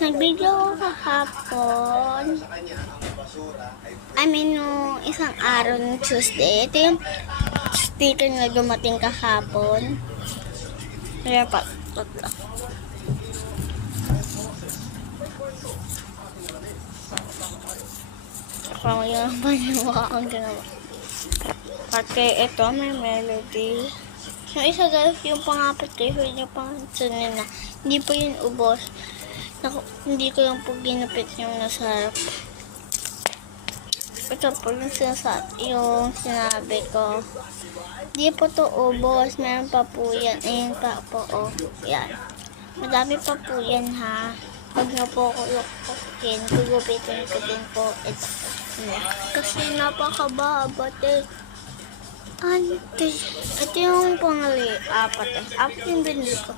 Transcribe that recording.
Nag-video ako kahapon. Nung isang araw ng Tuesday. Ito yung sticker na dumating kahapon. Kaya pa. Ako yung panyawa ang ginawa. Pati ito may melody. Yung isa guys, yung pangapat kayo, yung pangatsunin na. Hindi po yun ubos. Hindi ko yung po ginupit yung nasa harap. Ito po yung sinabi ko. Hindi po to ubos. Meron pa po yan. Ayan pa po. Oh. Yan. Madami pa po yan ha. Pag na po ko lukukin, gugupitin ko din po ito. Kasi napakababa eh. Ante. Ito yung apat eh. Apat yung binili ko.